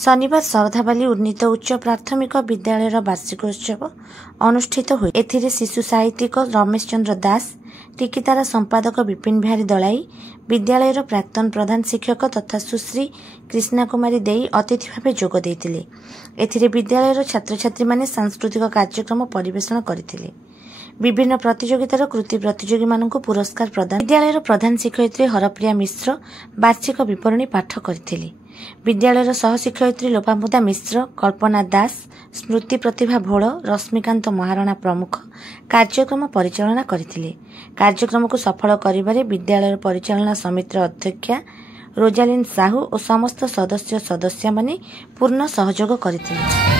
शनिवार शरधाबाली उन्नीत उच्च प्राथमिक विद्यालय वार्षिकोत्सव अनुष्ठित हुए। एथिरे शिशु साहित्यिक रमेश चंद्र दास, टिकितार संपादक विपिन बिहारी दलाई, विद्यालयर प्राक्तन प्रधान शिक्षक तथा सुश्री कृष्णा कुमारी देई अतिथि भावे जोग देइतिले। एथिरे विद्यालयर छात्र छात्री माने सांस्कृतिक कार्यक्रम परिवेषण करथिले। विभिन्न प्रतियोगितार कृति प्रतियोगी मानक पुरस्कार प्रदान। विद्यालयर प्रधान शिक्षयित्री हरप्रिया मिश्र वार्षिक विवरणी पाठ करथिले। विद्यालयर सह शिक्षयित्री लोपामुदा मिश्र, कल्पना दास, स्मृति प्रतिभा भोल, रश्मिकांत महाराणा प्रमुख कार्यक्रम परिचालना करथिले। कार्यक्रम को सफल करिबारे विद्यालयर परिचालना समितिर अध्यक्षा रोजालिन साहू और समस्त सदस्य सदस्य माने पूर्ण सहयोग करथिले।